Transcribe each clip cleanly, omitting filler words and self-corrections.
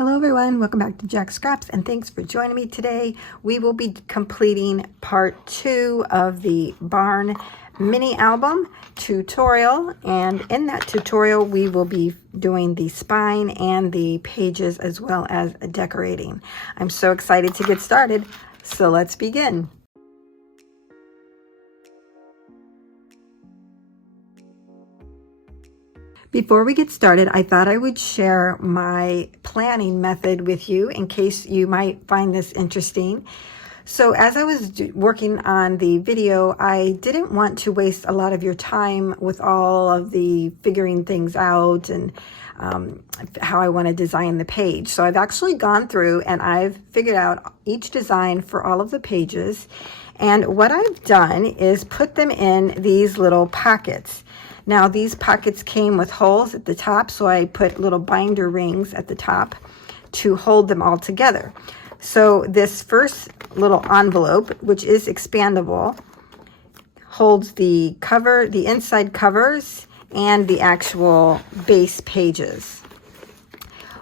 Hello everyone, welcome back to Jacqs Scraps and thanks for joining me today. We will be completing part 2 of the barn mini album tutorial, and in that tutorial we will be doing the spine and the pages as well as decorating. I'm so excited to get started, so let's begin. Before we get started, I thought I would share my planning method with you in case you might find this interesting. So as I was working on the video, I didn't want to waste a lot of your time with all of the figuring things out and how I want to design the page. So I've actually gone through and I've figured out each design for all of the pages. And what I've done is put them in these little pockets. Now these pockets came with holes at the top, so I put little binder rings at the top to hold them all together. So this first little envelope, which is expandable, holds the cover, the inside covers, and the actual base pages.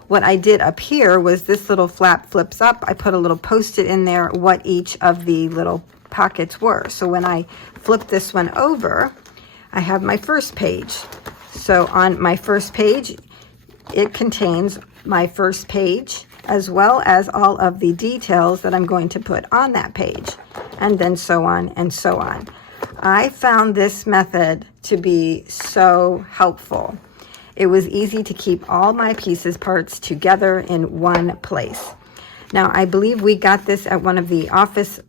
What I did up here was this little flap flips up. I put a little post-it in there what each of the little pockets were. So when I flip this one over, I have my first page. So on my first page, it contains my first page as well as all of the details that I'm going to put on that page, and then so on and so on. I found this method to be so helpful. It was easy to keep all my parts together in one place. Now, I believe we got this at one of the office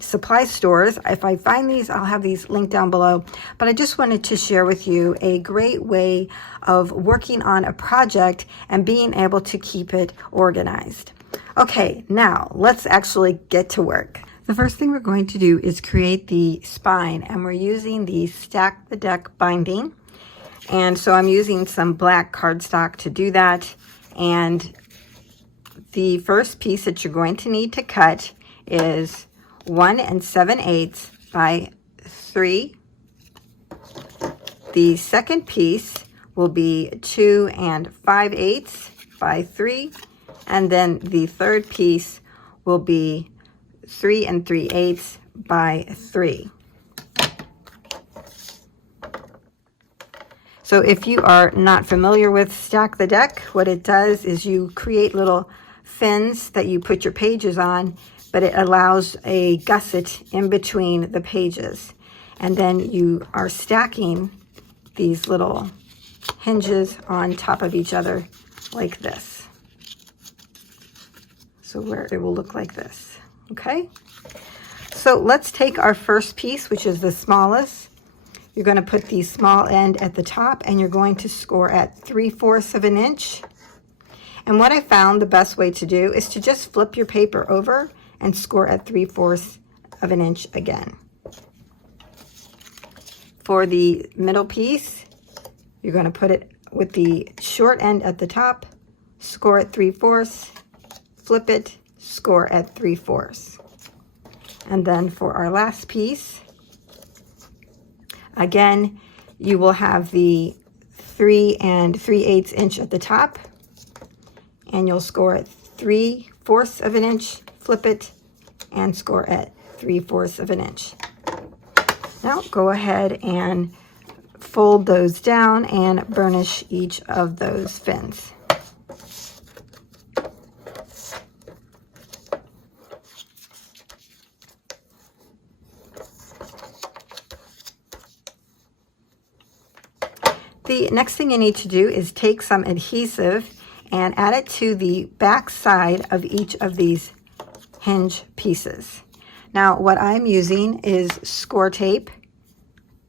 supply stores. If I find these, I'll have these linked down below. But I just wanted to share with you a great way of working on a project and being able to keep it organized. Okay, now let's actually get to work. The first thing we're going to do is create the spine, and we're using the Stack the Deck binding. And so I'm using some black cardstock to do that. And the first piece that you're going to need to cut is 1 7/8 by 3. The second piece will be 2 5/8 by 3. And then the third piece will be 3 3/8 by 3. So if you are not familiar with Stack the Deck, what it does is you create little fins that you put your pages on, but it allows a gusset in between the pages. And then you are stacking these little hinges on top of each other like this. So where it will look like this, okay? So let's take our first piece, which is the smallest. You're going to put the small end at the top, and you're going to score at 3/4 of an inch. And what I found the best way to do is to just flip your paper over and score at 3/4 of an inch again. For the middle piece, you're going to put it with the short end at the top, score at 3/4, flip it, score at 3/4. And then for our last piece, again, you will have the 3 3/8 inch at the top, and you'll score at 3/4 of an inch, flip it, and score at 3/4 of an inch. Now go ahead and fold those down and burnish each of those fins. The next thing you need to do is take some adhesive and add it to the back side of each of these hinge pieces. Now what I'm using is score tape.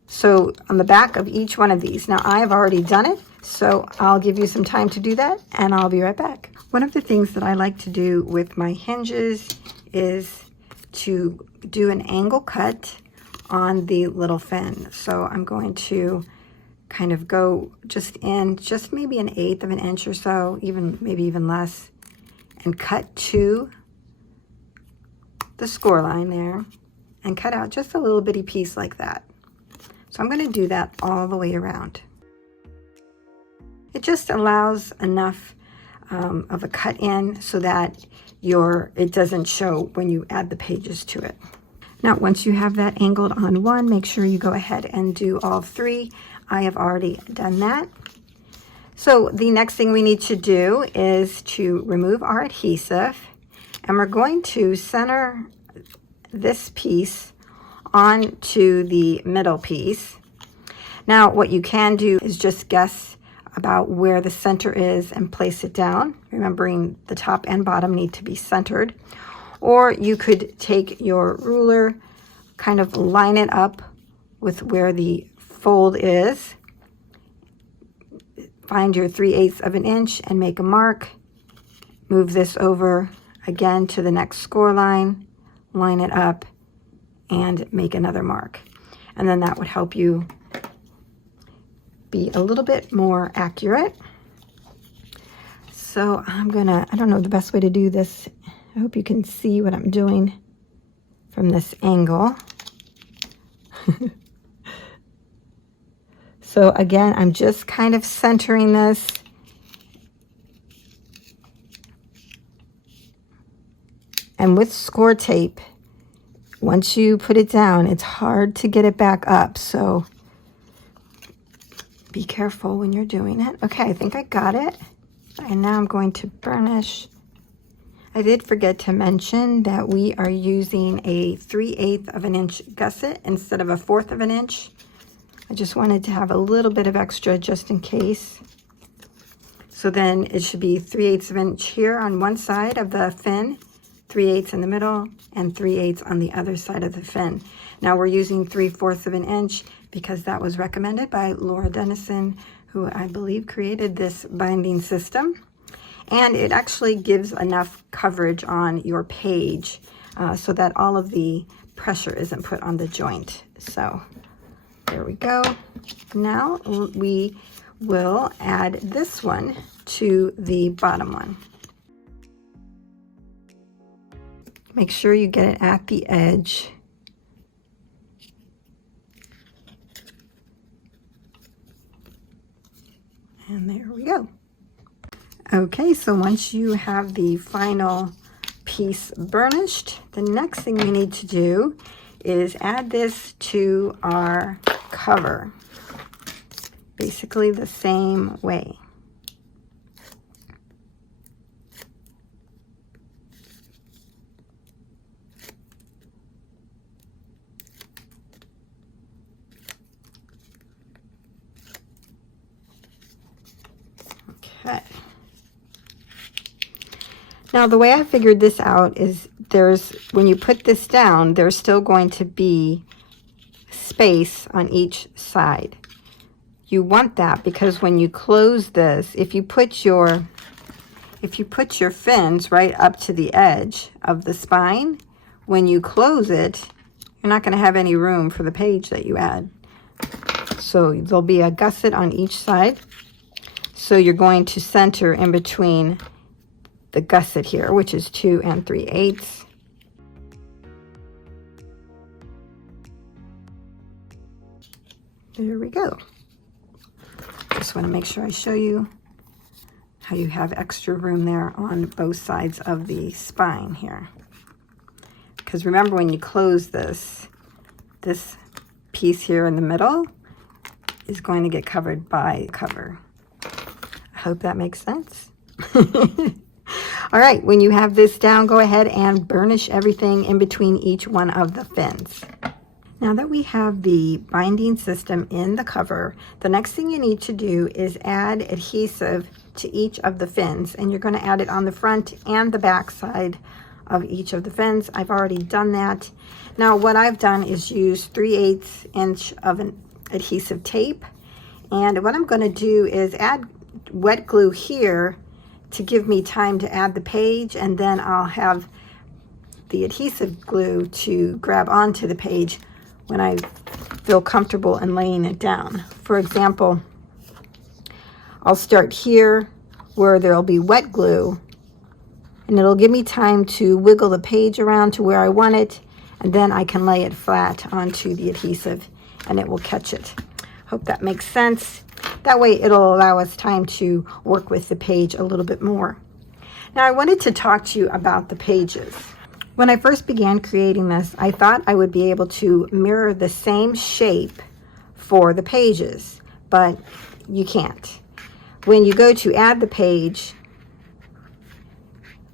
So on the back of each one of these. Now I've already done it, so I'll give you some time to do that and I'll be right back. One of the things that I like to do with my hinges is to do an angle cut on the little fin. So I'm going to kind of go just maybe 1/8 of an inch or so, maybe even less, and cut to the score line there and cut out just a little bitty piece like that. So I'm going to do that all the way around. It just allows enough of a cut in so that it doesn't show when you add the pages to it. Now, once you have that angled on one, make sure you go ahead and do all three. I have already done that. So the next thing we need to do is to remove our adhesive, and we're going to center this piece onto the middle piece. Now, what you can do is just guess about where the center is and place it down, remembering the top and bottom need to be centered. Or you could take your ruler, kind of line it up with where the fold is, find your 3/8 of an inch and make a mark. Move this over again to the next score line, line it up, and make another mark. And then that would help you be a little bit more accurate. So I don't know the best way to do this. I hope you can see what I'm doing from this angle. So again, I'm just kind of centering this. And with score tape, once you put it down, it's hard to get it back up. So be careful when you're doing it. Okay, I think I got it. And now I'm going to burnish. I did forget to mention that we are using a 3/8 of an inch gusset instead of a 1/4 of an inch. I just wanted to have a little bit of extra just in case. So then it should be 3/8 of an inch here on one side of the fin, 3/8 in the middle, and 3/8 on the other side of the fin. Now we're using 3/4 of an inch because that was recommended by Laura Dennison, who I believe created this binding system. And it actually gives enough coverage on your page so that all of the pressure isn't put on the joint. So there we go. Now we will add this one to the bottom one. Make sure you get it at the edge. And there we go. Okay, so once you have the final piece burnished, the next thing we need to do is add this to our cover, basically the same way. Okay. Now the way I figured this out is when you put this down, there's still going to be space on each side. You want that because when you close this, if you put your fins right up to the edge of the spine, when you close it, you're not going to have any room for the page that you add. So there'll be a gusset on each side. So you're going to center in between the gusset here, which is 2 3/8. There we go. Just want to make sure I show you how you have extra room there on both sides of the spine here. Because remember, when you close this piece here in the middle is going to get covered by cover. I hope that makes sense. All right, when you have this down, go ahead and burnish everything in between each one of the fins. Now that we have the binding system in the cover, the next thing you need to do is add adhesive to each of the fins, and you're going to add it on the front and the back side of each of the fins. I've already done that. Now what I've done is use 3/8 inch of an adhesive tape, and what I'm going to do is add wet glue here to give me time to add the page, and then I'll have the adhesive glue to grab onto the page when I feel comfortable in laying it down. For example, I'll start here where there'll be wet glue, and it'll give me time to wiggle the page around to where I want it, and then I can lay it flat onto the adhesive and it will catch it. Hope that makes sense. That way it'll allow us time to work with the page a little bit more. Now I wanted to talk to you about the pages. When I first began creating this, I thought I would be able to mirror the same shape for the pages, but you can't. When you go to add the page,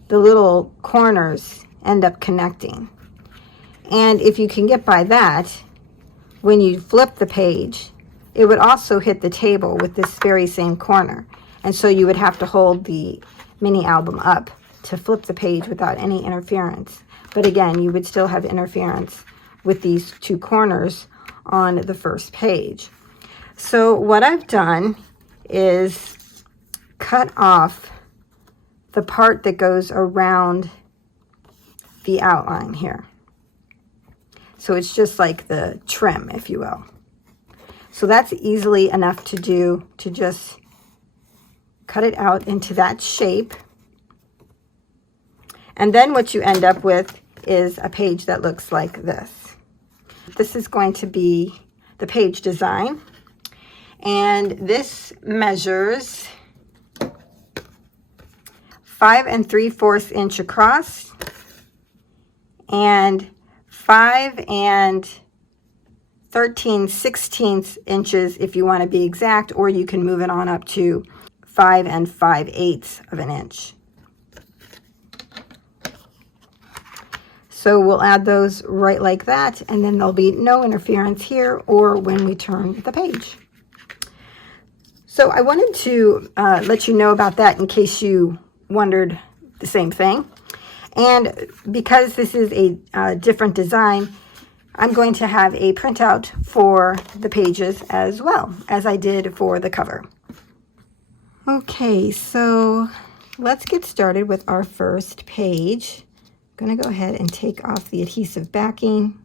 the little corners end up connecting. And if you can get by that, when you flip the page, it would also hit the table with this very same corner. And so you would have to hold the mini album up to flip the page without any interference. But again, you would still have interference with these two corners on the first page. So what I've done is cut off the part that goes around the outline here. So it's just like the trim, if you will. So that's easily enough to do, to just cut it out into that shape. And then what you end up with is a page that looks like this. This is going to be the page design. And this measures 5 3/4 inch across and 5 13/16 inches if you want to be exact, or you can move it on up to 5 5/8 of an inch. So we'll add those right like that, and then there'll be no interference here or when we turn the page. So I wanted to let you know about that in case you wondered the same thing. And because this is a different design, I'm going to have a printout for the pages as well as I did for the cover. Okay, so let's get started with our first page. I'm going to go ahead and take off the adhesive backing.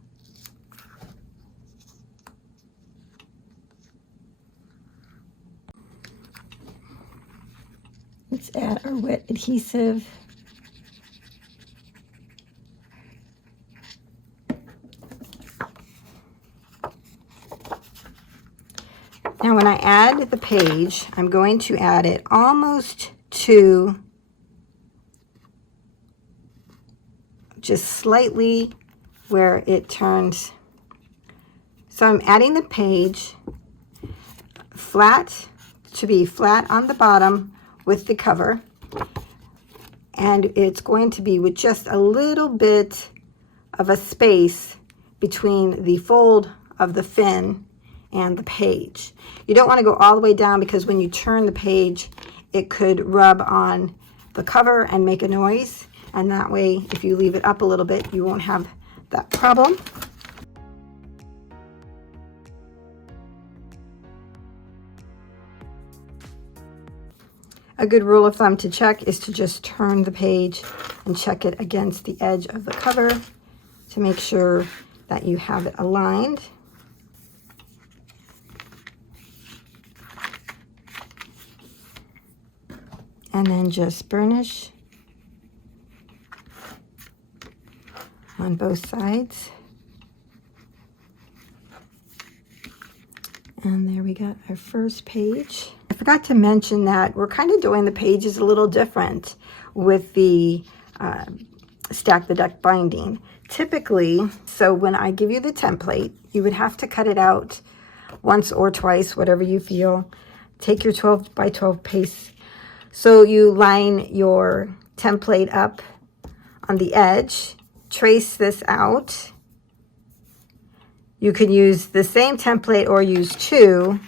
Let's add our wet adhesive. Now when I add the page, I'm going to add it almost to just slightly where it turns. So I'm adding the page flat, to be flat on the bottom with the cover, and it's going to be with just a little bit of a space between the fold of the fin and the page. You don't want to go all the way down, because when you turn the page it could rub on the cover and make a noise, and that way if you leave it up a little bit you won't have that problem. A good rule of thumb to check is to just turn the page and check it against the edge of the cover to make sure that you have it aligned. And then just burnish on both sides. And there we got our first page. I forgot to mention that we're kind of doing the pages a little different with the Stack the Deck binding. Typically, so when I give you the template, you would have to cut it out once or twice, whatever you feel. Take your 12 by 12 paste. So you line your template up on the edge, trace this out. You could use the same template or use two.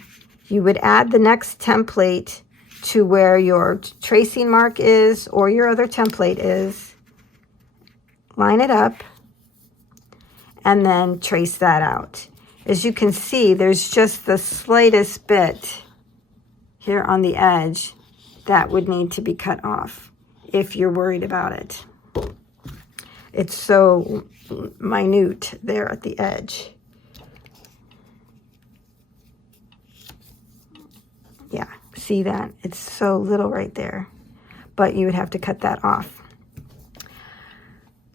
You would add the next template to where your tracing mark is or your other template is. Line it up and then trace that out. As you can see, there's just the slightest bit here on the edge that would need to be cut off if you're worried about it. It's so minute there at the edge. Yeah, see that? It's so little right there, but you would have to cut that off.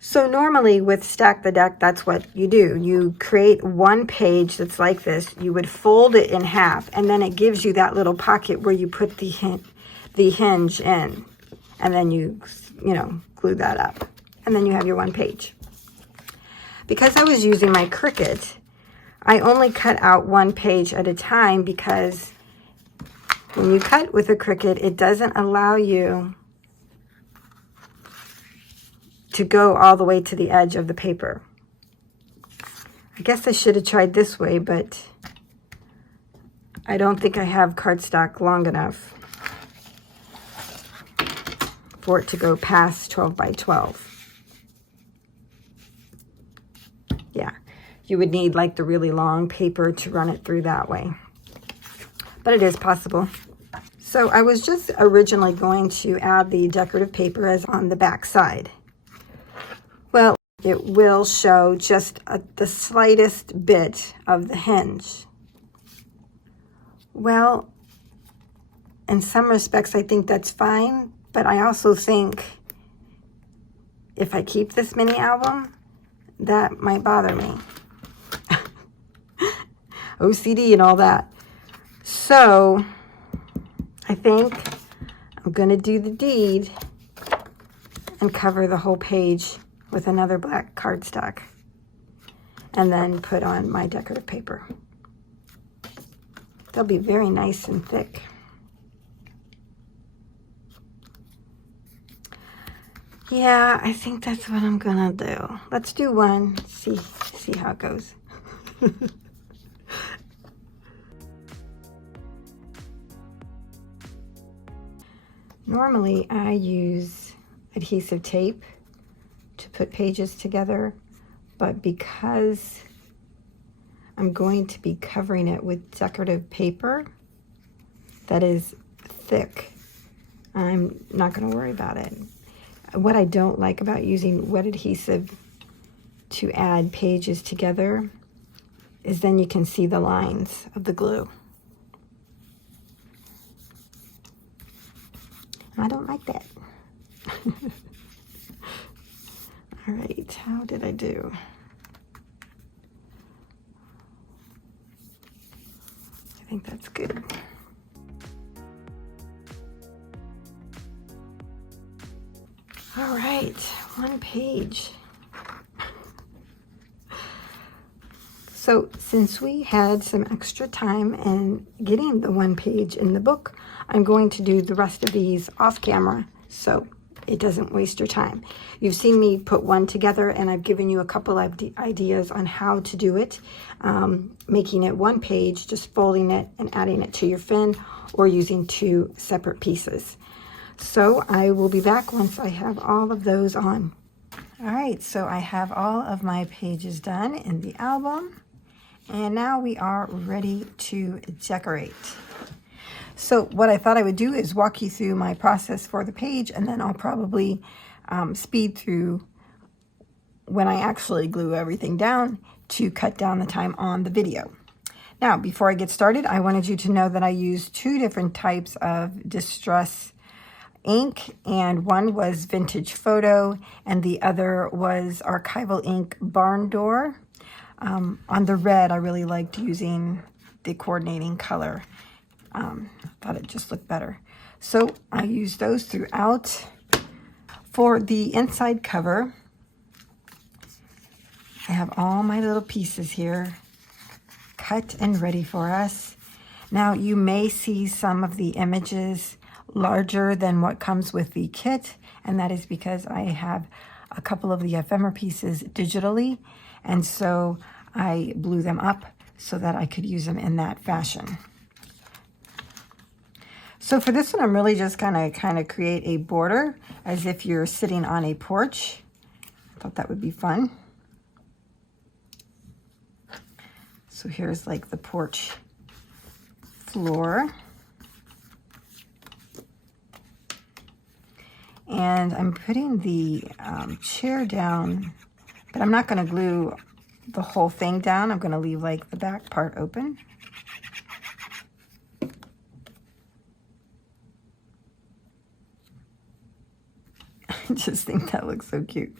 So normally with Stack the Deck, that's what you do. You create one page that's like this. You would fold it in half, and then it gives you that little pocket where you put the hinge in, and then you glue that up, and then you have your one page. Because I was using my Cricut, I only cut out one page at a time, because when you cut with a Cricut, it doesn't allow you to go all the way to the edge of the paper. I guess I should have tried this way, but I don't think I have cardstock long enough for it to go past 12 by 12. Yeah, you would need like the really long paper to run it through that way. But it is possible. So I was just originally going to add the decorative paper as on the back side. Well, it will show just the slightest bit of the hinge. Well, in some respects, I think that's fine, but I also think if I keep this mini album, that might bother me. OCD and all that. So I think I'm going to do the deed and cover the whole page with another black cardstock, and then put on my decorative paper. They'll be very nice and thick. Yeah, I think that's what I'm gonna do. Let's do one, see how it goes. Normally I use adhesive tape to put pages together, but because I'm going to be covering it with decorative paper that is thick, I'm not going to worry about it. What I don't like about using wet adhesive to add pages together is then you can see the lines of the glue. I don't like that. All right, how did I do? I think that's good. All right, one page. So since we had some extra time in getting the one page in the book, I'm going to do the rest of these off camera so it doesn't waste your time. You've seen me put one together, and I've given you a couple of ideas on how to do it. Making it one page, just folding it and adding it to your fin, or using two separate pieces. So I will be back once I have all of those on. All right, so I have all of my pages done in the album, and now we are ready to decorate. So what I thought I would do is walk you through my process for the page, and then I'll probably speed through when I actually glue everything down to cut down the time on the video. Now, before I get started, I wanted you to know that I use two different types of distress ink, and one was Vintage Photo, and the other was Archival Ink Barn Door. On the red, I really liked using the coordinating color. Thought it just looked better. So I use those throughout. For the inside cover, I have all my little pieces here cut and ready for us. Now you may see some of the images larger than what comes with the kit, and that is because I have a couple of the ephemera pieces digitally, and so I blew them up so that I could use them in that fashion. So for this one, I'm really just kind of create a border as if you're sitting on a porch. I thought that would be fun. So here's like the porch floor. And I'm putting the chair down, but I'm not going to glue the whole thing down. I'm going to leave like the back part open. I just think that looks so cute.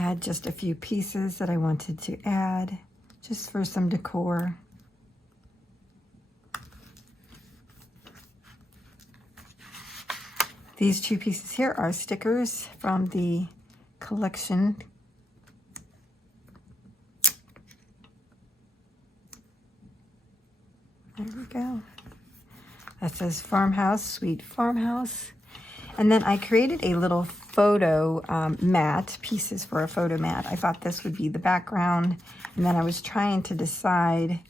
had just a few pieces that I wanted to add just for some decor. These two pieces here are stickers from the collection. There we go. That says Farmhouse, Sweet Farmhouse. And then I created a little photo mat, pieces for a photo mat. I thought this would be the background. And then I was trying to decide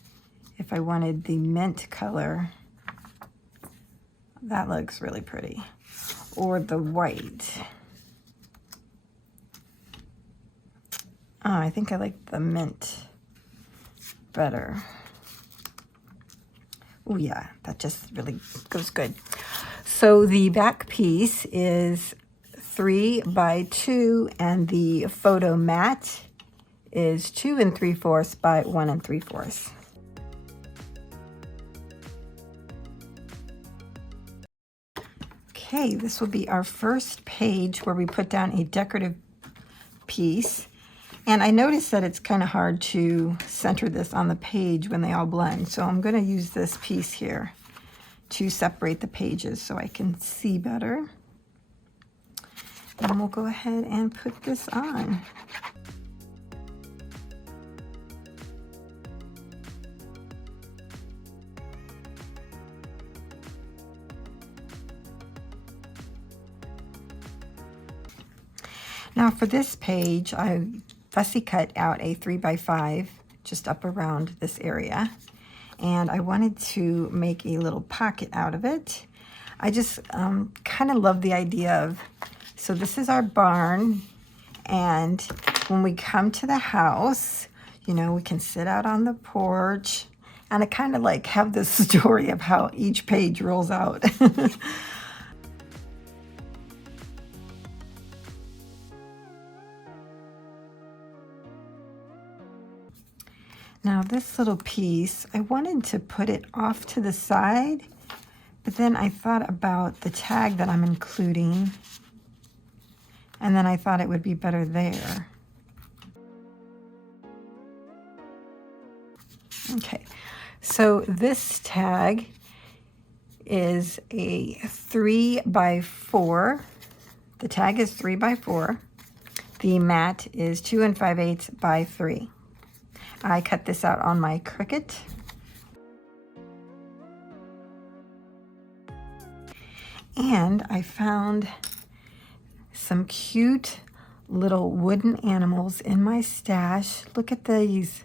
if I wanted the mint color. That looks really pretty. Or the white. Oh, I think I like the mint better. Oh yeah, that just really goes good. So the back piece is 3 by 2 and the photo mat is 2 3/4 by 1 3/4. Okay, this will be our first page where we put down a decorative piece. And I noticed that it's kind of hard to center this on the page when they all blend. So I'm going to use this piece here to separate the pages so I can see better. And we'll go ahead and put this on. Now for this page, I fussy cut out a 3 by 5 just up around this area. And I wanted to make a little pocket out of it. I just kind of love the idea of, so this is our barn. And when we come to the house, you know, we can sit out on the porch. And I kind of like have this story of how each page rolls out. Now this little piece, I wanted to put it off to the side, but then I thought about the tag that I'm including, and then I thought it would be better there. Okay, so this tag is a 3 by 4. The tag is 3 by 4. The mat is 2 5/8 by 3. I cut this out on my Cricut. And I found some cute little wooden animals in my stash. Look at these.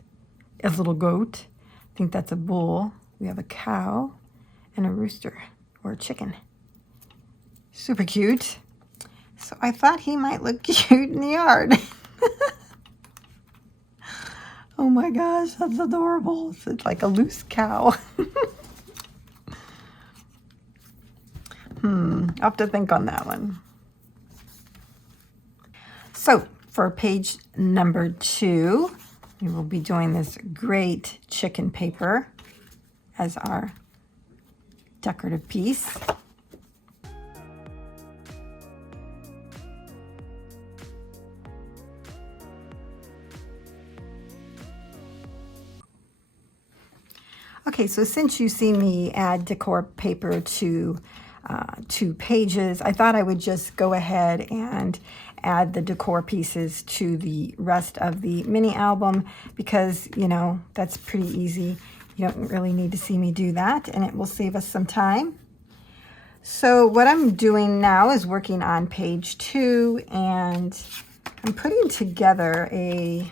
A little goat. I think that's a bull. We have a cow and a rooster or a chicken. Super cute. So I thought he might look cute in the yard. Oh my gosh, that's adorable. It's like a loose cow. I'll have to think on that one. So for page number 2, we will be doing this great chicken paper as our decorative piece. Okay, so since you see me add decor paper to 2 pages, I thought I would just go ahead and add the decor pieces to the rest of the mini album because, you know, that's pretty easy. You don't really need to see me do that, and it will save us some time. So what I'm doing now is working on page 2, and I'm putting together a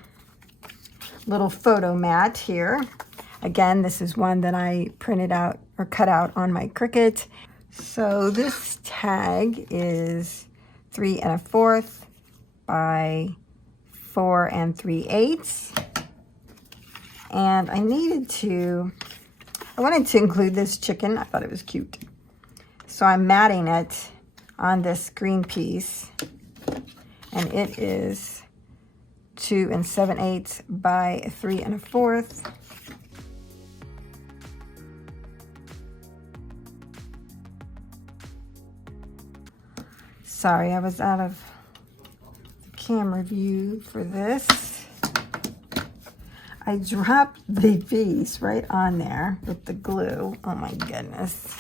little photo mat here. Again, this is one that I printed out or cut out on my Cricut. So this tag is 3 1/4 by 4 3/8. And I wanted to include this chicken. I thought it was cute. So I'm matting it on this green piece. And it is 2 7/8 by 3 1/4. Sorry, I was out of camera view for this. I dropped the piece right on there with the glue. Oh my goodness.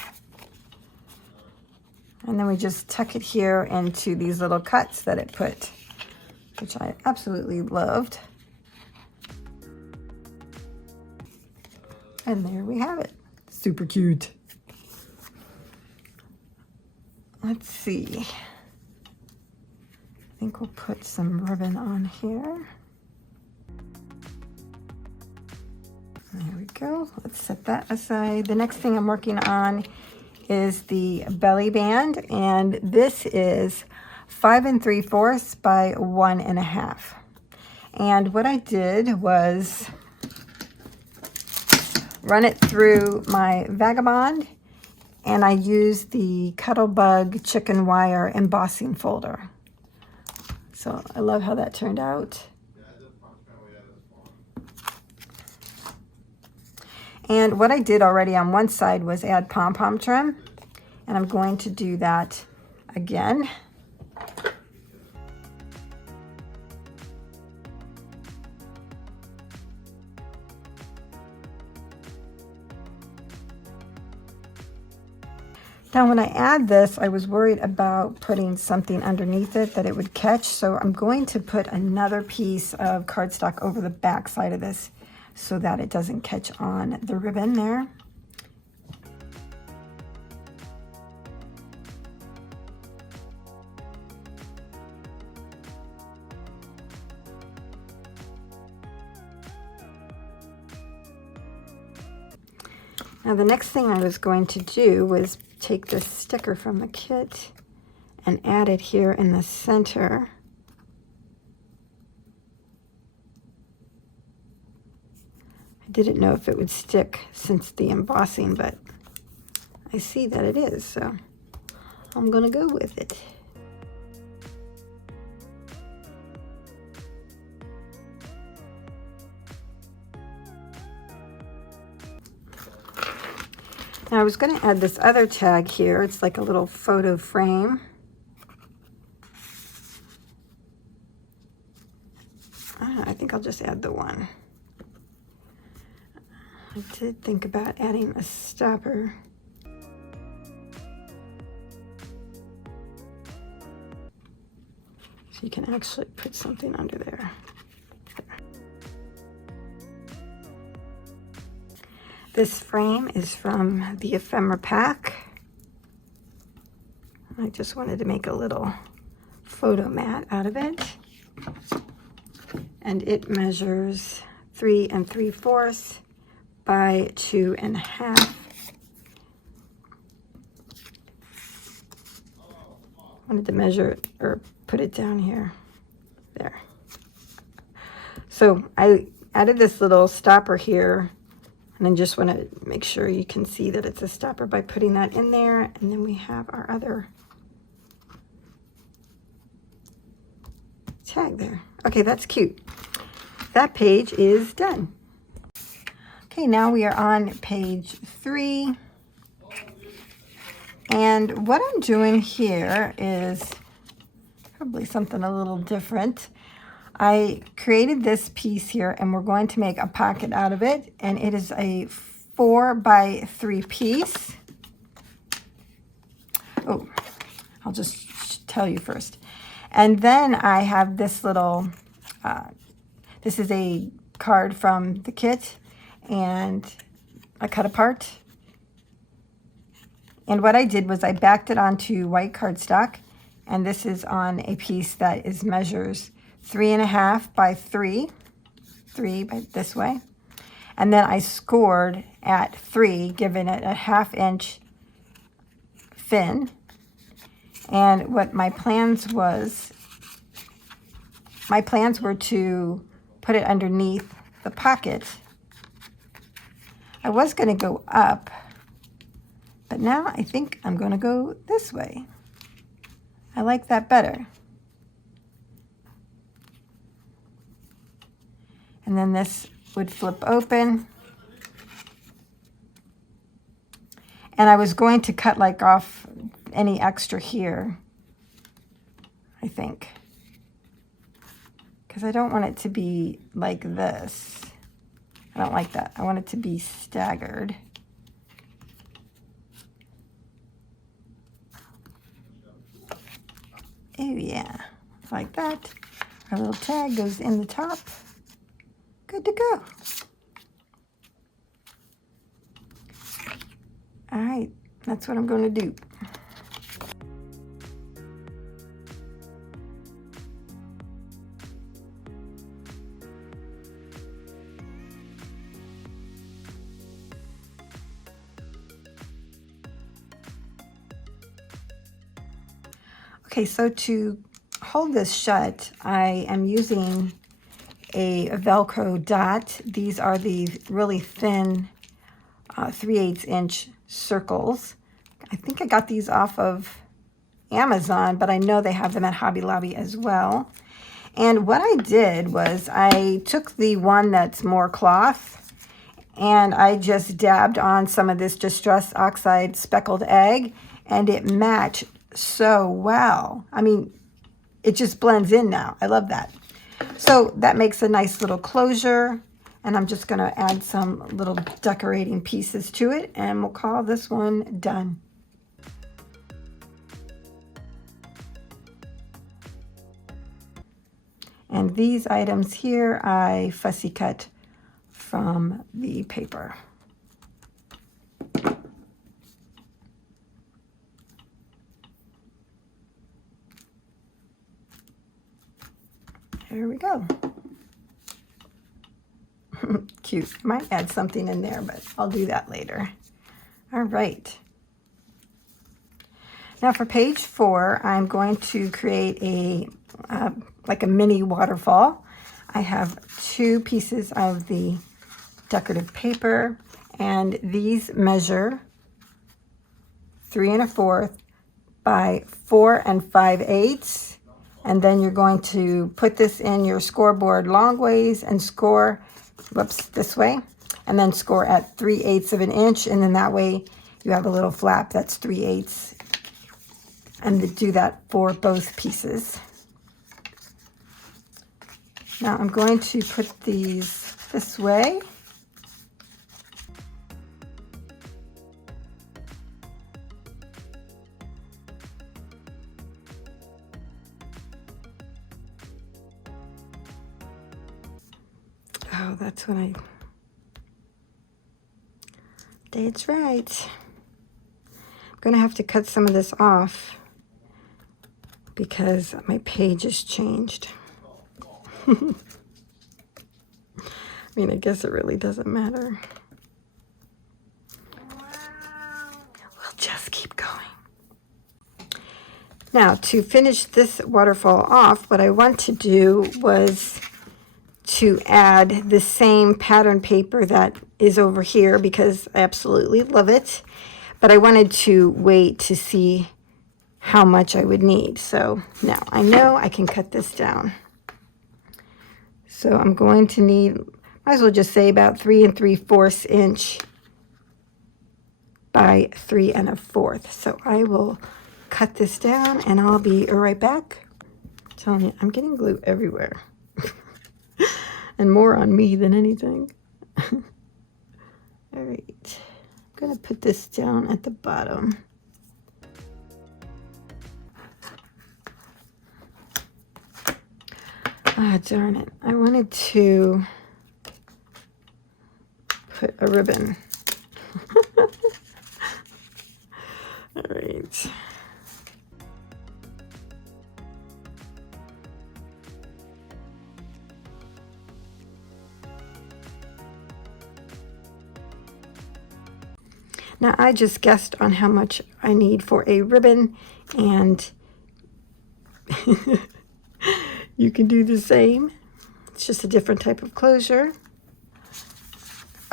And then we just tuck it here into these little cuts that it put, which I absolutely loved. And there we have it. Super cute. Let's see. I think we'll put some ribbon on here. There we go. Let's set that aside. The next thing I'm working on is the belly band, and this is 5 3/4 by 1 1/2. And what I did was run it through my Vagabond, and I used the Cuttlebug chicken wire embossing folder. So I love how that turned out. And what I did already on one side was add pom-pom trim, and I'm going to do that again. Now when I add this, I was worried about putting something underneath it that it would catch, so I'm going to put another piece of cardstock over the back side of this so that it doesn't catch on the ribbon there. Now the next thing I was going to do was take this sticker from the kit and add it here in the center. I didn't know if it would stick since the embossing, but I see that it is, so I'm gonna go with it. Now I was going to add this other tag here. It's like a little photo frame. I think I'll just add the one. I did think about adding a stopper. So you can actually put something under there. This frame is from the ephemera pack. I just wanted to make a little photo mat out of it. And it measures 3 3/4 by 2 1/2. Wanted to measure it or put it down here. There. So I added this little stopper here. And then just want to make sure you can see that it's a stopper by putting that in there. And then we have our other tag there. Okay, that's cute. That page is done. Okay, now we are on page 3. And what I'm doing here is probably something a little different. I created this piece here, and we're going to make a pocket out of it, and it is a 4 by 3 piece. Oh, I'll just tell you first. And then I have this little, this is a card from the kit, and I cut apart. And what I did was I backed it onto white cardstock, and this is on a piece that is measures 3 1/2 by 3 by this way, and then I scored at 3, giving it a 1/2 inch fin. And what my plans were to put it underneath the pocket. I was going to go up, but now I think I'm going to go this way. I like that better. And then this would flip open. And I was going to cut like off any extra here, I think. because I don't want it to be like this. I don't like that. I want it to be staggered. Oh yeah, like that. Our little tag goes in the top. Good to go. All right, that's what I'm going to do. Okay, so to hold this shut, I am using a Velcro dot. These are the really thin 3/8 inch circles. I think I got these off of Amazon, but I know they have them at Hobby Lobby as well. And what I did was I took the one that's more cloth and I just dabbed on some of this Distress Oxide Speckled Egg, and it matched so well. I mean, it just blends in now. I love that. So that makes a nice little closure, and I'm just going to add some little decorating pieces to it, and we'll call this one done. And these items here I fussy cut from the paper. There we go. Cute. Might add something in there, but I'll do that later. All right. Now for page 4, I'm going to create a like a mini waterfall. I have 2 pieces of the decorative paper, and these measure 3 1/4 by 4 5/8. And then you're going to put this in your scoreboard long ways and score, whoops, this way, and then score at 3/8 of an inch. And then that way you have a little flap that's 3/8. And do that for both pieces. Now I'm going to put these this way. Oh, that's when I... That's right. I'm going to have to cut some of this off because my page has changed. I mean, I guess it really doesn't matter. We'll just keep going. Now, to finish this waterfall off, what I want to do was to add the same pattern paper that is over here because I absolutely love it. But I wanted to wait to see how much I would need. So now I know I can cut this down. So I'm going to need, might as well just say about 3 3/4 inch by 3 1/4. So I will cut this down and I'll be right back. I'm telling you, I'm getting glue everywhere. And more on me than anything. All right, I'm gonna put this down at the bottom. Ah, darn it. I wanted to put a ribbon. All right. Now I just guessed on how much I need for a ribbon, and you can do the same. It's just a different type of closure.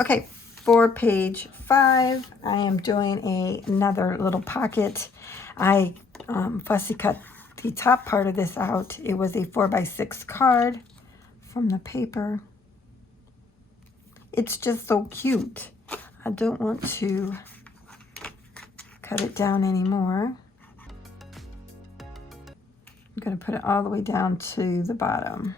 Okay, for page 5, I am doing another little pocket. I fussy cut the top part of this out. It was a 4x6 card from the paper. It's just so cute. I don't want to cut it down anymore. I'm going to put it all the way down to the bottom.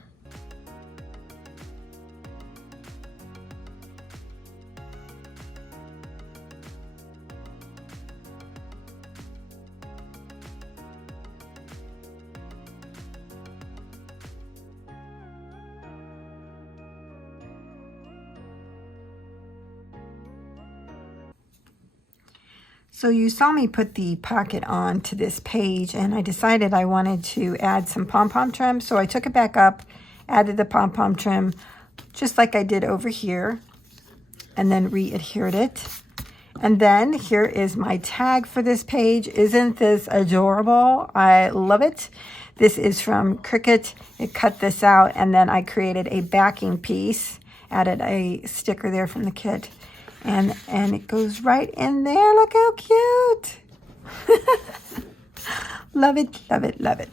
So you saw me put the pocket on to this page, and I decided I wanted to add some pom-pom trim. So I took it back up, added the pom-pom trim, just like I did over here, and then re-adhered it. And then here is my tag for this page. Isn't this adorable? I love it. This is from Cricut. It cut this out, and then I created a backing piece, added a sticker there from the kit. And it goes right in there. Look how cute. Love it, love it, love it.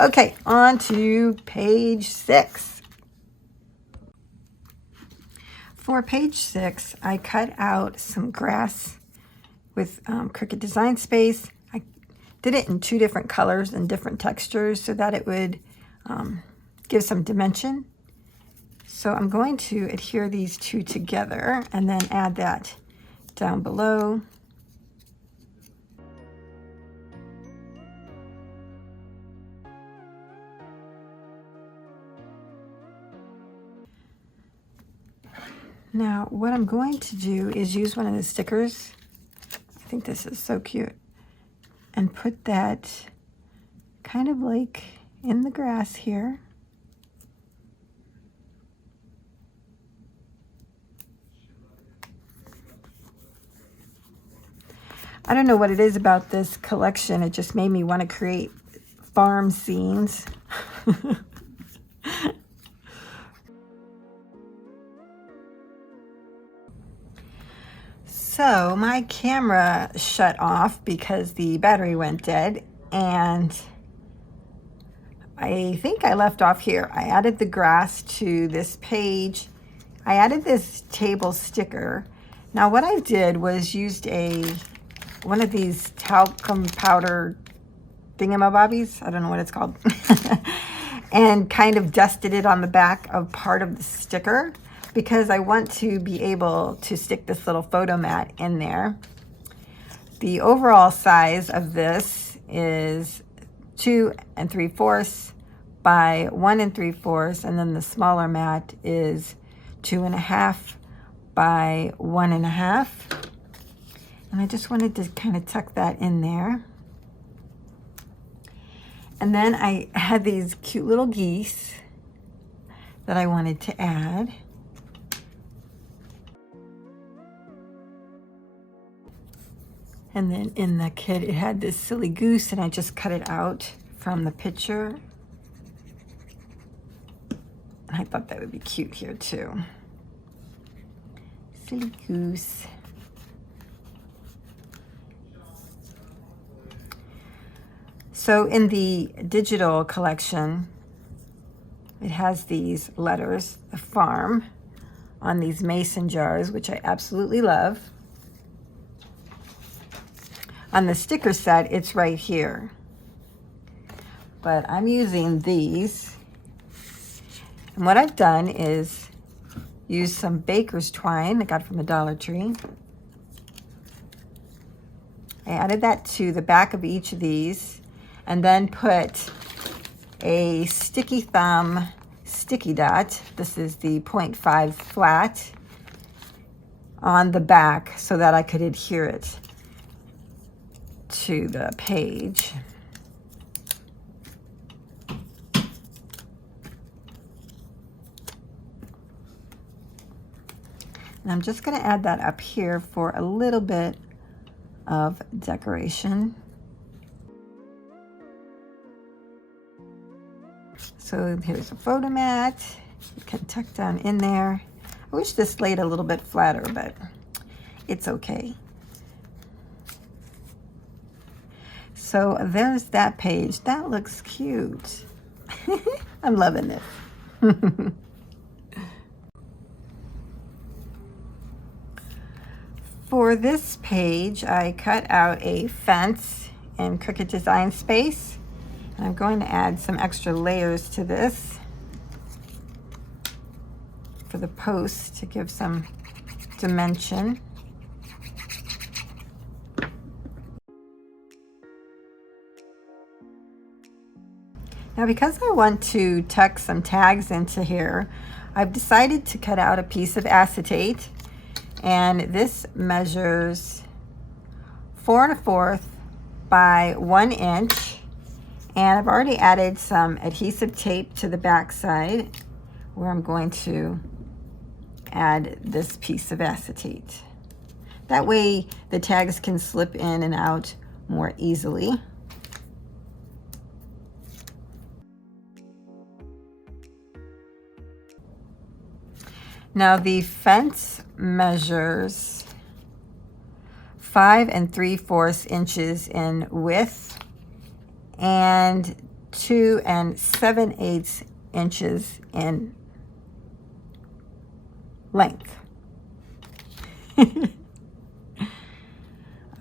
Okay, on to page 6. For page 6, I cut out some grass with Cricut Design Space. I did it in 2 different colors and different textures so that it would give some dimension. So I'm going to adhere these 2 together and then add that down below. Now, what I'm going to do is use one of the stickers. I think this is so cute. And put that kind of like in the grass here. I don't know what it is about this collection. It just made me want to create farm scenes. So my camera shut off because the battery went dead, and I think I left off here. I added the grass to this page. I added this table sticker. Now what I did was used one of these talcum powder thingamabobbies, I don't know what it's called, and kind of dusted it on the back of part of the sticker because I want to be able to stick this little photo mat in there. The overall size of this is 2 3/4 by 1 3/4, and then the smaller mat is 2.5 by 1.5. And I just wanted to kind of tuck that in there. And then I had these cute little geese that I wanted to add. And then in the kit, it had this silly goose, and I just cut it out from the picture. And I thought that would be cute here too. Silly goose. So in the digital collection, it has these letters, the farm, on these mason jars, which I absolutely love. On the sticker set, it's right here. But I'm using these. And what I've done is use some baker's twine I got from the Dollar Tree. I added that to the back of each of these, and then put a sticky thumb sticky dot, this is the 0.5 flat, on the back so that I could adhere it to the page. And I'm just going to add that up here for a little bit of decoration. So here's a photo mat. You can tuck down in there. I wish this laid a little bit flatter, but it's okay. So there's that page. That looks cute. I'm loving it. For this page, I cut out a fence in Cricut Design Space. And I'm going to add some extra layers to this for the post to give some dimension. Now, because I want to tuck some tags into here, I've decided to cut out a piece of acetate, and this measures 4 1/4 by 1 inch. And I've already added some adhesive tape to the back side where I'm going to add this piece of acetate. That way the tags can slip in and out more easily. Now the fence measures 5 3/4 inches in width and 2 7/8 inches in length.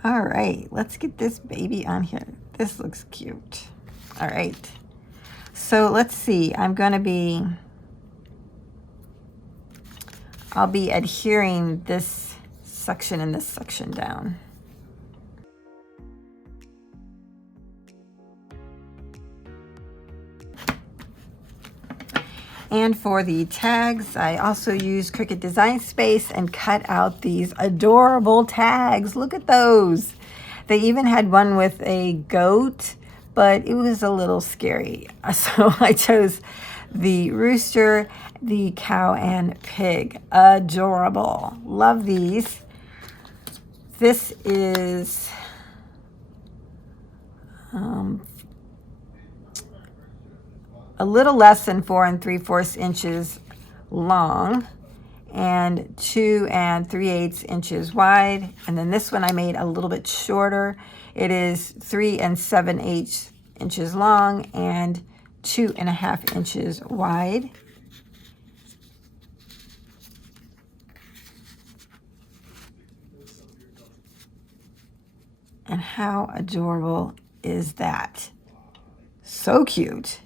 All right, let's get this baby on here. This looks cute. All right, so let's see. I'll be adhering this section and this section down. And for the tags, I also used Cricut Design Space and cut out these adorable tags. Look at those. They even had one with a goat, but it was a little scary. So I chose the rooster, the cow, and pig. Adorable. Love these. This is a little less than 4 3/4 inches long and 2 3/8 inches wide. And then this one I made a little bit shorter. It is 3 7/8 inches long and 2 1/2 inches wide. And how adorable is that? So cute.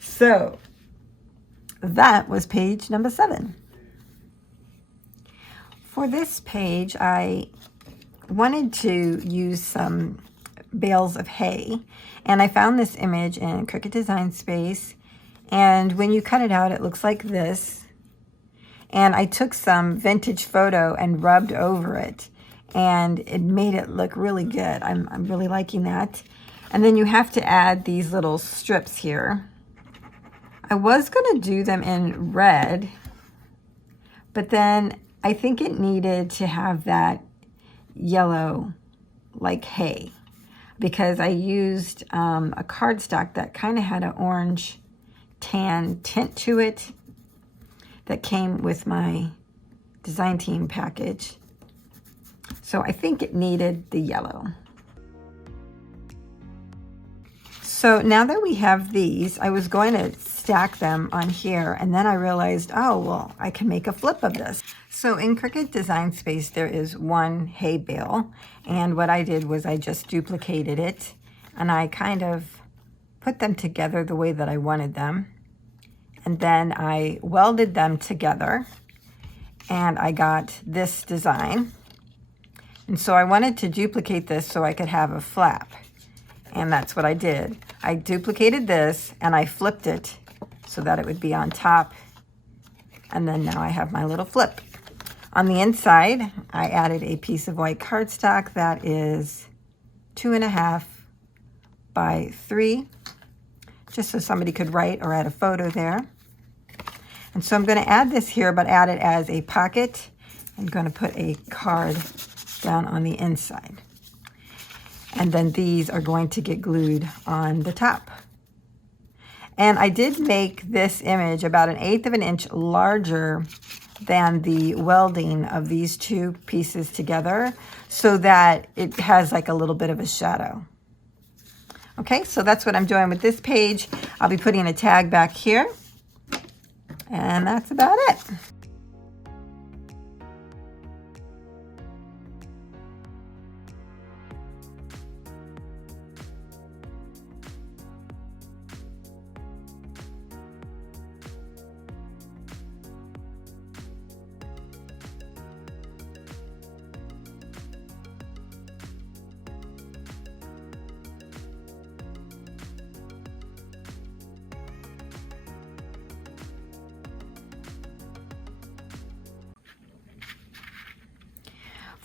So that was page number 7. For this page, I wanted to use some bales of hay, and I found this image in Cricut Design Space, and when you cut it out, it looks like this. And I took some vintage photo and rubbed over it, and it made it look really good. I'm really liking that. And then you have to add these little strips here. I was going to do them in red, but then I think it needed to have that yellow like hay, because I used a cardstock that kind of had an orange tan tint to it that came with my design team package. So I think it needed the yellow. So now that we have these, I was going to stack them on here, and then I realized, oh, well, I can make a flip of this. So in Cricut Design Space, there is one hay bale, and what I did was I just duplicated it, and I kind of put them together the way that I wanted them, and then I welded them together, and I got this design. And so I wanted to duplicate this so I could have a flap. And that's what I did. I duplicated this and I flipped it so that it would be on top. And then now I have my little flip. On the inside, I added a piece of white cardstock that is 2 1/2 by 3, just so somebody could write or add a photo there. And so I'm going to add this here, but add it as a pocket. I'm going to put a card down on the inside. And then these are going to get glued on the top. And I did make this image about 1/8 of an inch larger than the welding of these two pieces together so that it has like a little bit of a shadow. Okay, so that's what I'm doing with this page. I'll be putting a tag back here. And that's about it.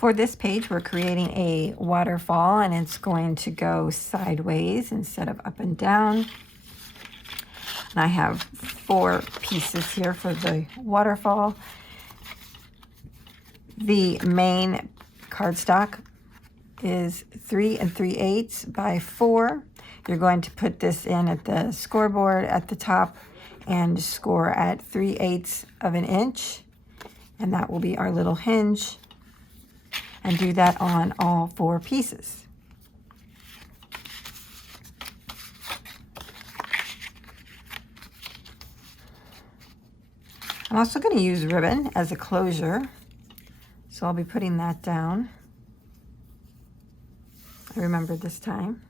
For this page, we're creating a waterfall, and it's going to go sideways instead of up and down. And I have 4 pieces here for the waterfall. The main cardstock is 3 3/8 by 4. You're going to put this in at the scoreboard at the top and score at 3/8 of an inch. And that will be our little hinge. And do that on all 4 pieces. I'm also going to use ribbon as a closure, so I'll be putting that down. I remembered this time.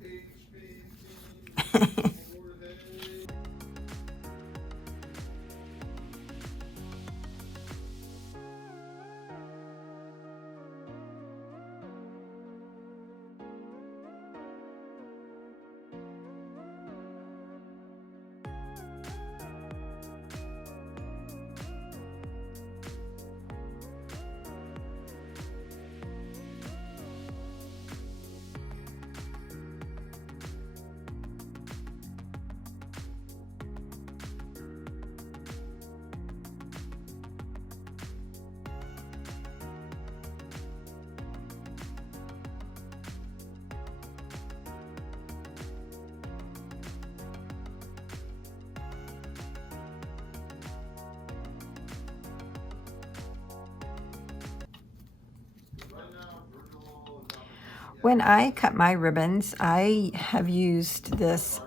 When I cut my ribbons, I have used this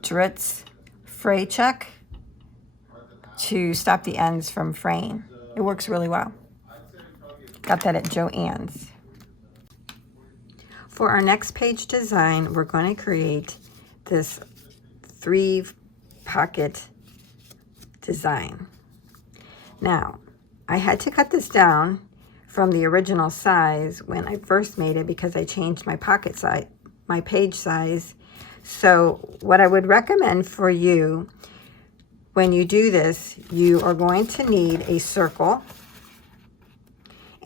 Jacqs fray check to stop the ends from fraying. It works really well. Got that at Joann's. For our next page design, we're going to create this 3-pocket design. Now, I had to cut this down from the original size when I first made it because I changed my pocket size, my page size. So what I would recommend for you when you do this, you are going to need a circle.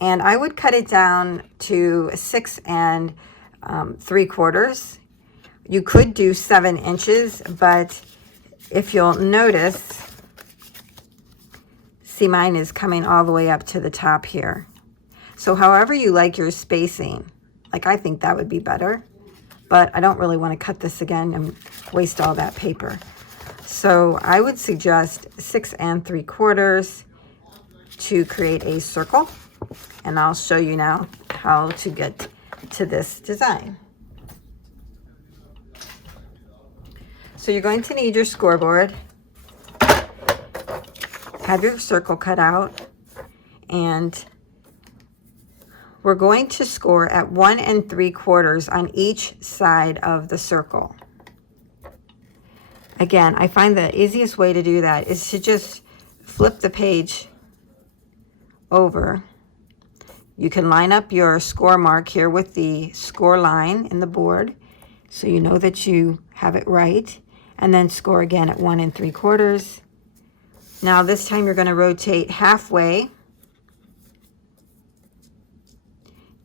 And I would cut it down to 6 3/4. You could do 7 inches, but if you'll notice, see, mine is coming all the way up to the top here. So however you like your spacing, like I think that would be better, but I don't really want to cut this again and waste all that paper. So I would suggest 6 3/4 to create a circle, and I'll show you now how to get to this design. So you're going to need your scoreboard, have your circle cut out, and we're going to score at 1 3/4 on each side of the circle. Again, I find the easiest way to do that is to just flip the page over. You can line up your score mark here with the score line in the board so you know that you have it right, and then score again at 1 3/4. Now this time you're going to rotate halfway.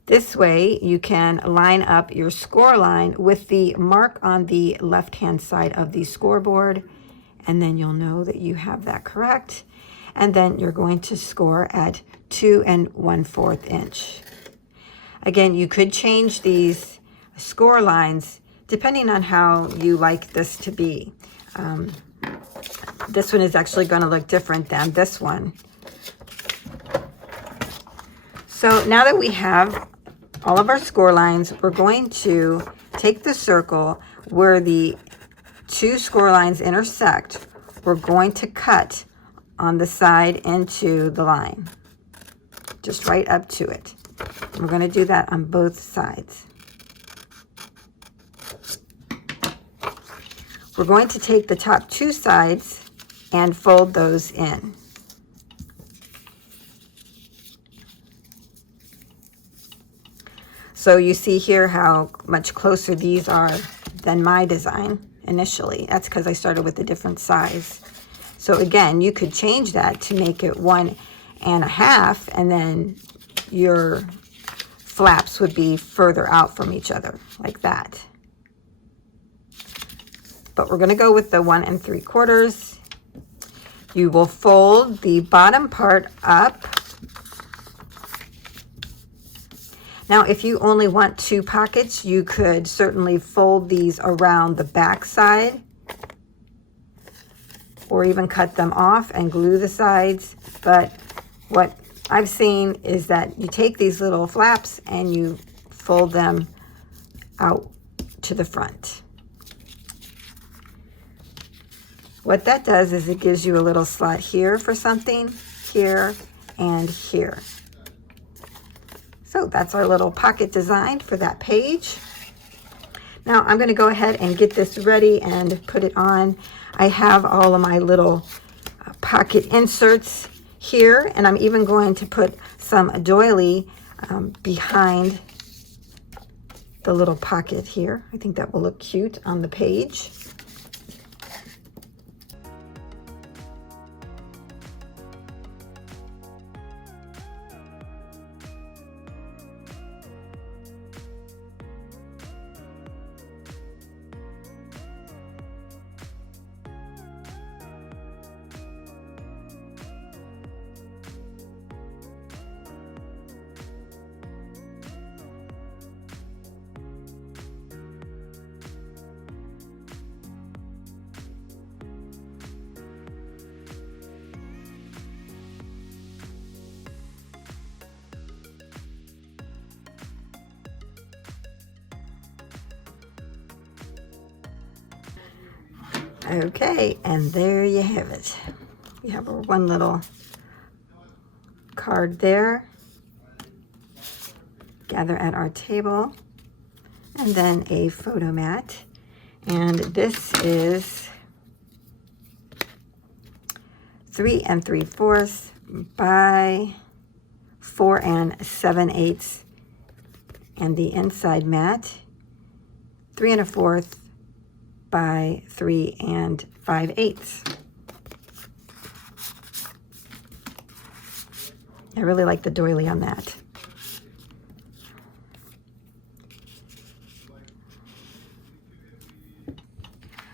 This way you can line up your score line with the mark on the left-hand side of the scoreboard, and then you'll know that you have that correct. And then you're going to score at 2 1/4 inch. Again, you could change these score lines depending on how you like this to be. This one is actually going to look different than this one. So now that we have all of our score lines, we're going to take the circle where the 2 score lines intersect. We're going to cut on the side into the line, just right up to it. We're going to do that on both sides. We're going to take the top 2 sides and fold those in. So you see here how much closer these are than my design initially. That's because I started with a different size. So again, you could change that to make it 1 1/2, and then your flaps would be further out from each other, like that. But we're going to go with the 1 3/4. You will fold the bottom part up. Now, if you only want 2 pockets, you could certainly fold these around the back side, or even cut them off and glue the sides. But what I've seen is that you take these little flaps and you fold them out to the front. What that does is it gives you a little slot here for something, here and here. So that's our little pocket design for that page. Now I'm going to go ahead and get this ready and put it on. I have all of my little pocket inserts here, and I'm even going to put some doily behind the little pocket here. I think that will look cute on the page. Okay, and there you have it. We have our one little card there. Gather at our table. And then a photo mat. And this is 3 3/4 by 4 7/8. And the inside mat, 3 1/4 by 3 5/8. I really like the doily on that.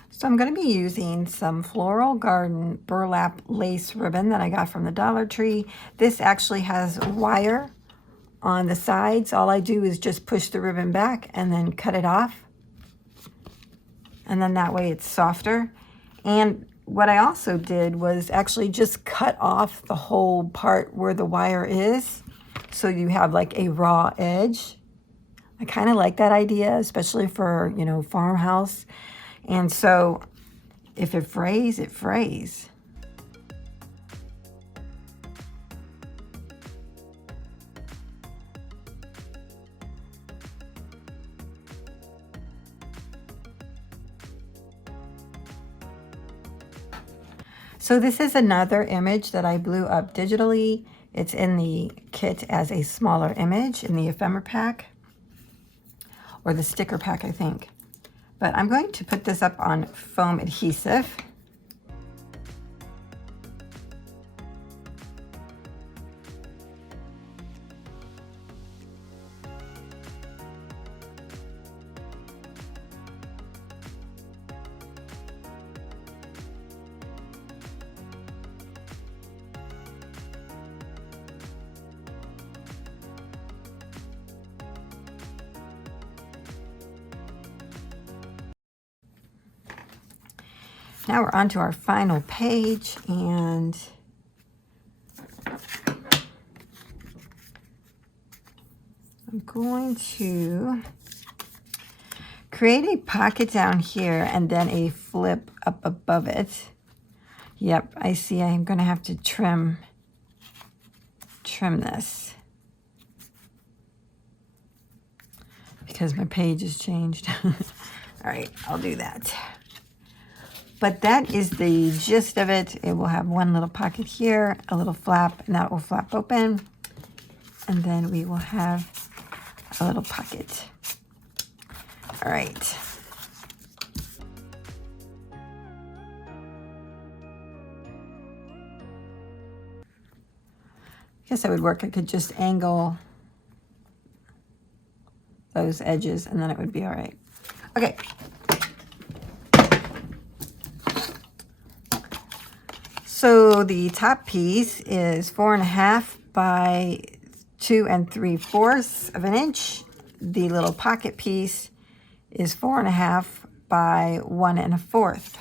So I'm going to be using some Floral Garden burlap lace ribbon that I got from the Dollar Tree. This actually has wire on the sides. All I do is just push the ribbon back and then cut it off. And then that way it's softer. And what I also did was actually just cut off the whole part where the wire is, so you have like a raw edge. I kind of like that idea, especially for, you know, farmhouse. And so if it frays, it frays. So this is another image that I blew up digitally. It's in the kit as a smaller image in the ephemera pack, or the sticker pack, I think. But I'm going to put this up on foam adhesive. Now we're on to our final page, and I'm going to create a pocket down here and then a flip up above it. Yep, I see I'm going to have to trim this because my page has changed. All right, I'll do that. But that is the gist of it. It will have one little pocket here, a little flap, and that will flap open. And then we will have a little pocket. All right. I guess that would work. I could just angle those edges, and then it would be all right. Okay. So the top piece is 4.5 by 2 3/4 of an inch. The little pocket piece is 4.5 by 1 1/4.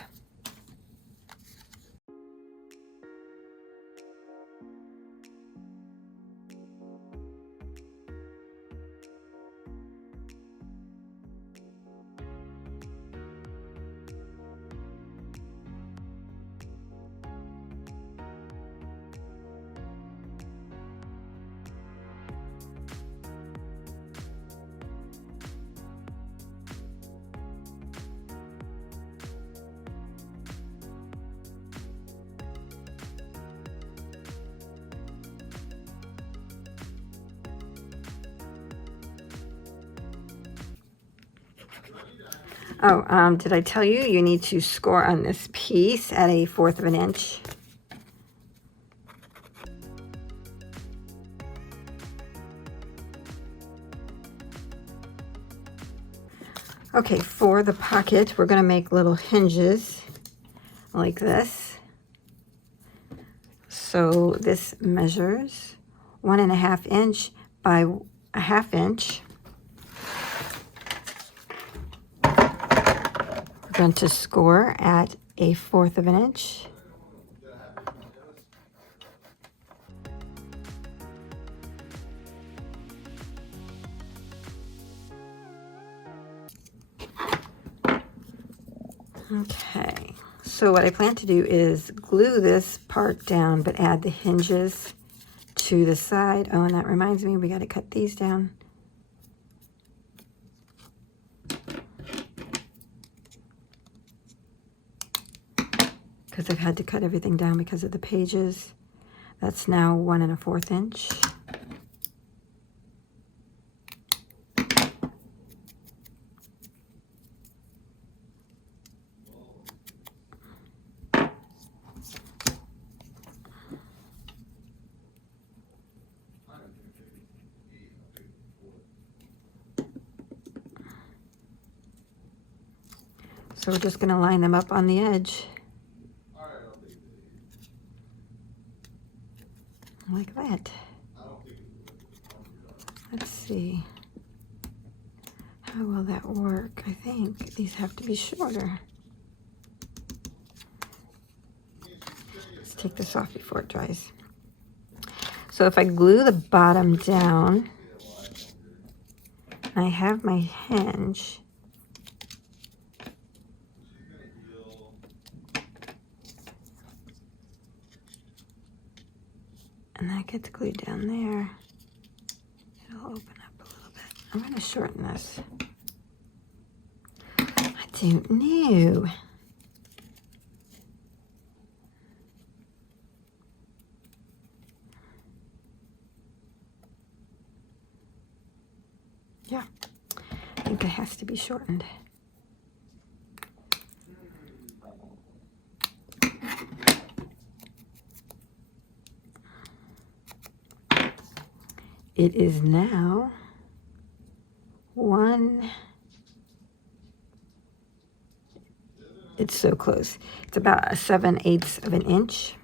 Oh, did I tell you you need to score on this piece at 1/4 of an inch? Okay, for the pocket, we're going to make little hinges like this. So this measures 1.5 inch by 1/2 inch. We're going to score at 1/4 of an inch. Okay, so what I plan to do is glue this part down, but add the hinges to the side. Oh, and that reminds me, we got to cut these down. Because I've had to cut everything down because of the pages. That's now 1 1/4 inch. So we're just going to line them up on the edge. Like that. Let's see. How will that work? I think these have to be shorter. Let's take this off before it dries. So if I glue the bottom down, I have my hinge. And that gets glued down there. It'll open up a little bit. I'm going to shorten this. I don't know. Yeah, I think it has to be shortened. It is now 1. It's so close. It's about 7/8 of an inch.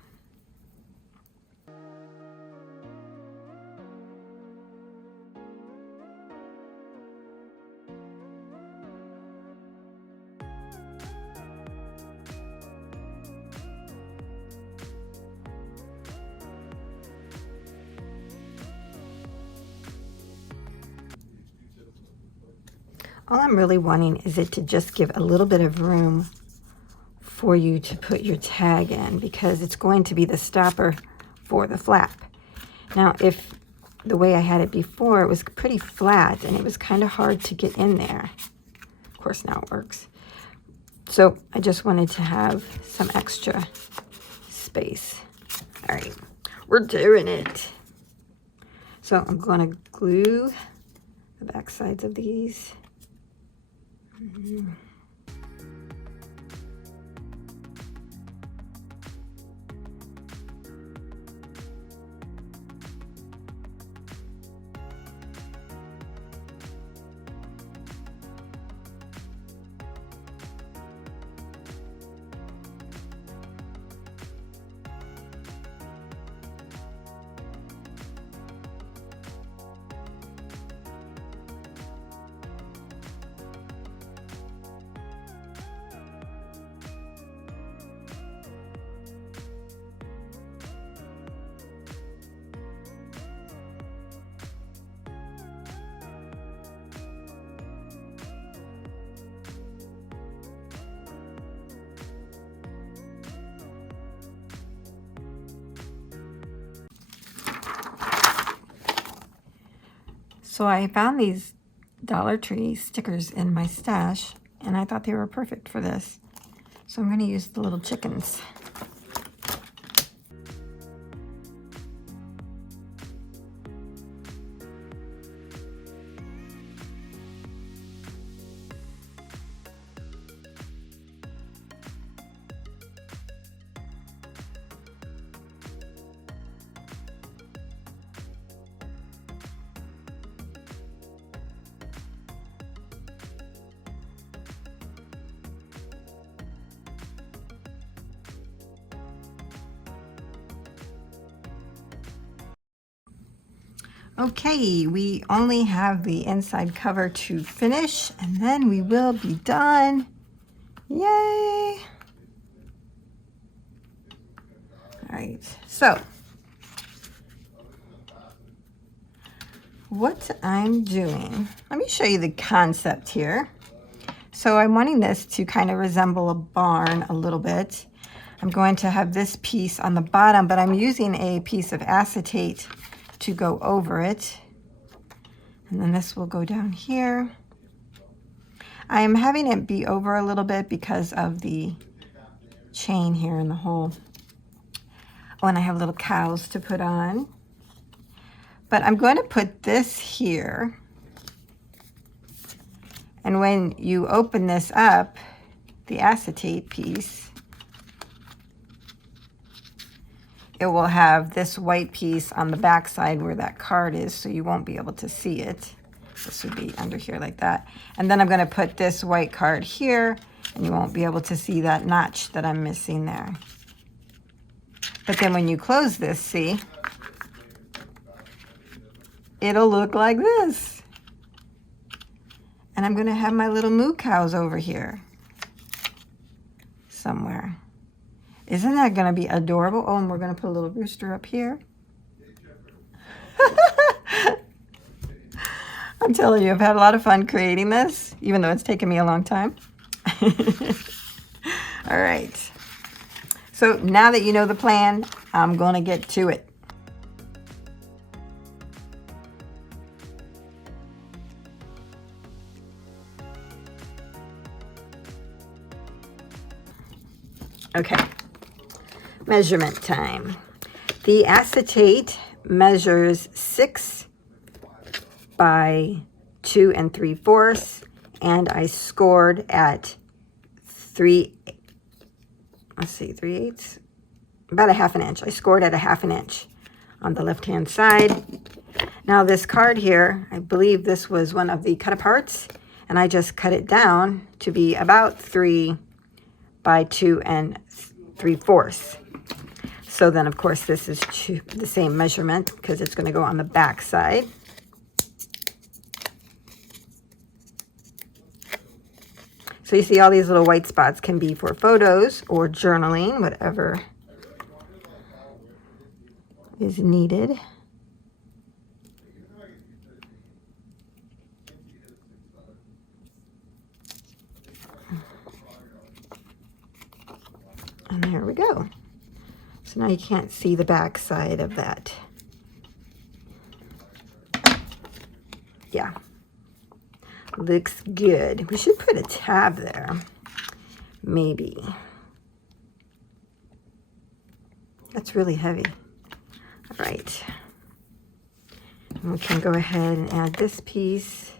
All I'm really wanting is it to just give a little bit of room for you to put your tag in, because it's going to be the stopper for the flap. Now, if the way I had it before, it was pretty flat and it was kind of hard to get in there. Of course, now it works. So I just wanted to have some extra space. All right, we're doing it. So I'm going to glue the back sides of these. So I found these Dollar Tree stickers in my stash, and I thought they were perfect for this. So I'm going to use the little chickens. Okay, we only have the inside cover to finish, and then we will be done. Yay! All right, so what I'm doing, let me show you the concept here. So I'm wanting this to kind of resemble a barn a little bit. I'm going to have this piece on the bottom, but I'm using a piece of acetate to go over it. And then this will go down here. I'm having it be over a little bit because of the chain here in the hole. Oh, and I have little cows to put on. But I'm going to put this here. And when you open this up, the acetate piece, it will have this white piece on the back side where that card is, so you won't be able to see it. This would be under here like that. And then I'm going to put this white card here, and you won't be able to see that notch that I'm missing there. But then when you close this, see, it'll look like this. And I'm going to have my little moo cows over here somewhere. Isn't that going to be adorable? Oh, and we're going to put a little rooster up here. I'm telling you, I've had a lot of fun creating this, even though it's taken me a long time. All right. So now that you know the plan, I'm going to get to it. Okay. Measurement time. The acetate measures 6 by 2 3/4, and I scored at 3/8, about a 1/2 inch. I scored at a 1/2 inch on the left hand side. Now this card here, I believe this was one of the cut aparts, and I just cut it down to be about 3 by 2 3/4. So then, of course, this is the same measurement because it's going to go on the back side. So you see all these little white spots can be for photos or journaling, whatever is needed. And there we go. So now you can't see the back side of that. Yeah. Looks good. We should put a tab there. Maybe. That's really heavy. All right. And we can go ahead and add this piece.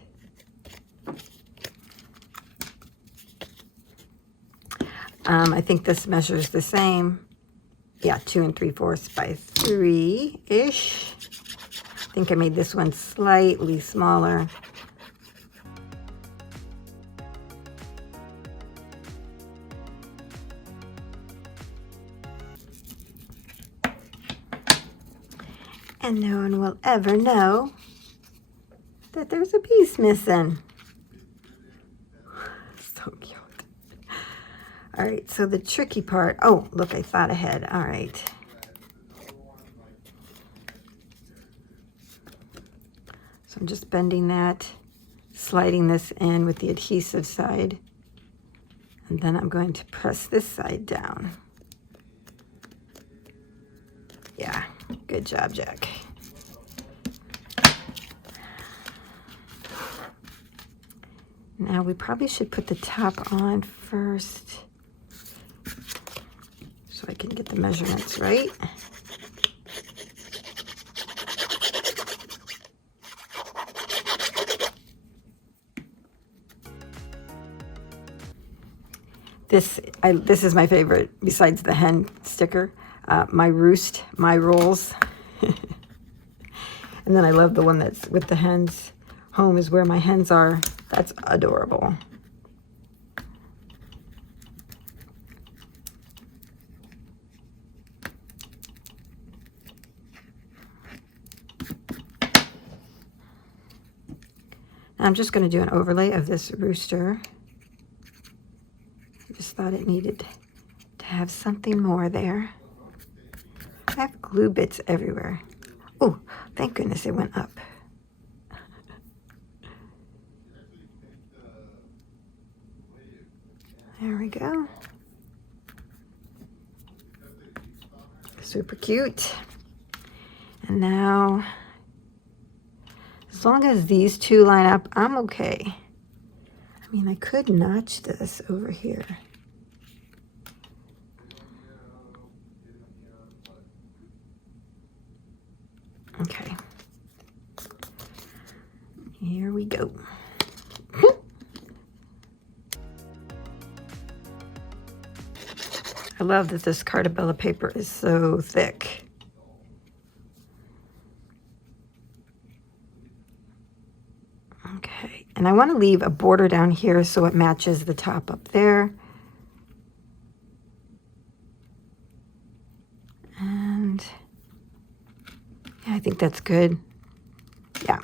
I think this measures the same. Yeah, 2 3/4 by 3-ish. I think I made this one slightly smaller. And no one will ever know that there's a piece missing. So cute. All right, so the tricky part, oh, look, I thought ahead. All right. So I'm just bending that, sliding this in with the adhesive side, and then I'm going to press this side down. Yeah, good job, Jack. Now we probably should put the top on first so I can get the measurements right. This is my favorite besides the hen sticker. My roost, my rolls. And then I love the one that's with the hens. Home is where my hens are. That's adorable. Now I'm just going to do an overlay of this rooster. I just thought it needed to have something more there. I have glue bits everywhere. Oh, thank goodness it went up. There we go. Super cute. And now, as long as these two line up, I'm okay. I mean, I could notch this over here. Okay. Here we go. I love that this Cartabella paper is so thick. Okay, and I want to leave a border down here so it matches the top up there. And yeah, I think that's good. Yeah.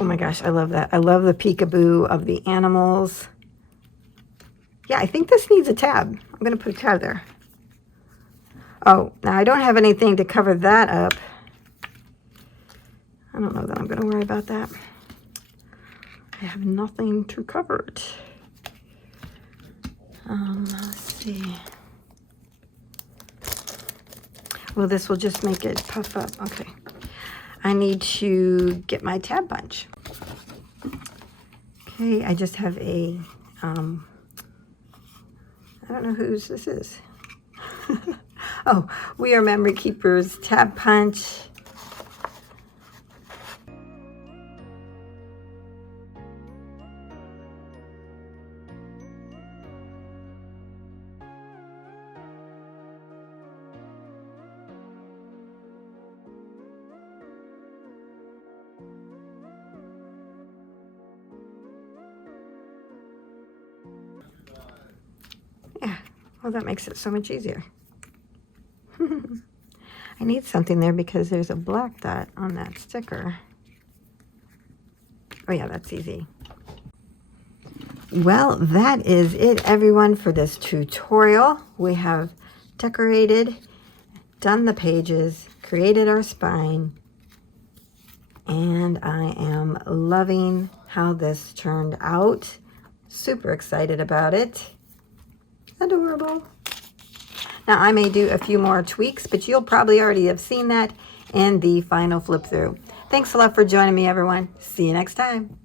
Oh my gosh, I love that. I love the peekaboo of the animals. Yeah, I think this needs a tab. I'm going to put a tab there. Oh, now I don't have anything to cover that up. I don't know that I'm going to worry about that. I have nothing to cover it. Let's see. Well, this will just make it puff up. Okay. I need to get my tab punch. Okay, I just have a, I don't know whose this is. Oh, We Are Memory Keepers tab punch. Yeah, well, that makes it so much easier. I need something there because there's a black dot on that sticker. Oh yeah, that's easy. Well, that is it, everyone, for this tutorial. We have decorated, done the pages, created our spine, and I am loving how this turned out. Super excited about it. Adorable. Now I may do a few more tweaks, but you'll probably already have seen that in the final flip through. Thanks a lot for joining me, everyone. See you next time.